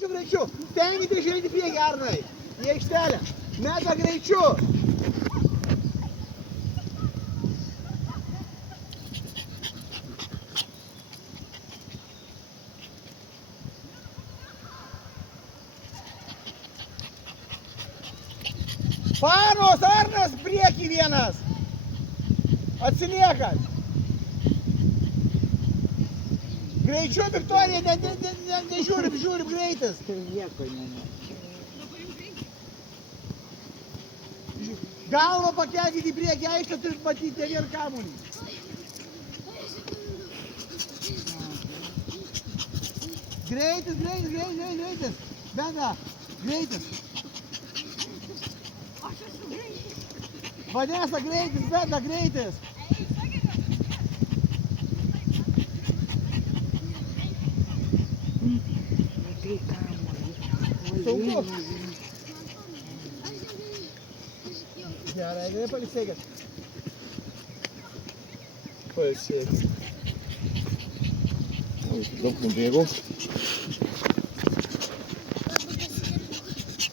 Greičiu, stenkite žiūrėti priekį, Arnai, į aikštelę. Meta greičiu. Panos, Arnas, priekį vienas. Atsiliekat. Greičiu, Viktorija, nežiūrim greitis. Galvą pakelkit į priekį, aikštę turit matyti, ne vien kamuolį. Greitis. Benda, greitis. Vanesa, greitis, Benda, greitis. Saugu. Gerai, gerai, palisėkit. Pailsėkit. Daug nubėgau.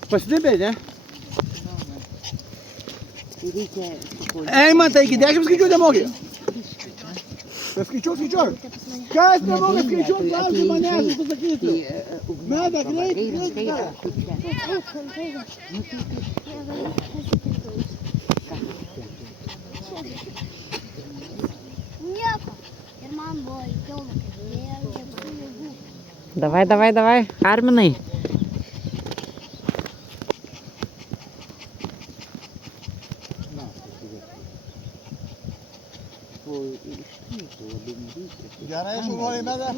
Pasidibė, ne? Eimantai, iki 10 skaičiuot nemoki. Skaičiuok. Kas nemoka skaičiuot, klausi manęs, aš pasakysiu. Meda, greitai. Nieko. Ir man buvo įpilna, kad vėl nebūtų jėgų. Давай, Арминai. Gerai, šaunuoliai, Meda.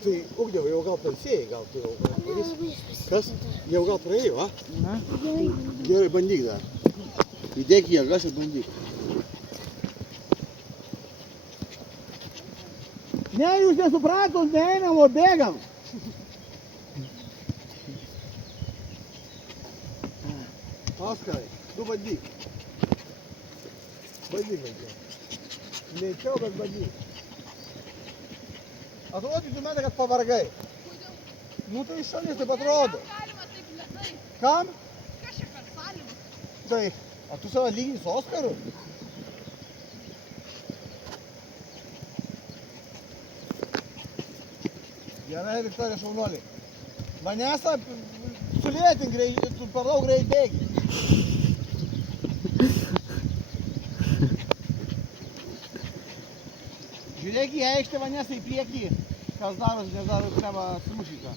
Tai, Ugniau, jau gal pailsėjai, gal tu jau pailsėjai. Kas? Jau gal praėjo, a? Gerai, bandyk dar. Įdėk jėgas ir bandyk. Ne, jūs nesupratot, neeinam, o bėgam. Oskarai, tu bandyk. Bandyk. Lėčiau, bet bandyk. Atrodytų, Meda, kad pavargai. Nu tai iš šalies taip atrodo. Kam? Kas čia per sąlygas? Tai, ar tu save lygini su Oskaru? Gerai, Viktorija, šaunuoliai. Vanesa, sulėtink greit, tu per daug greit bėgi. Žiūrėk į aikštę, Vanesa, į priekį. Kas daros, nedaro, treba sumušytą.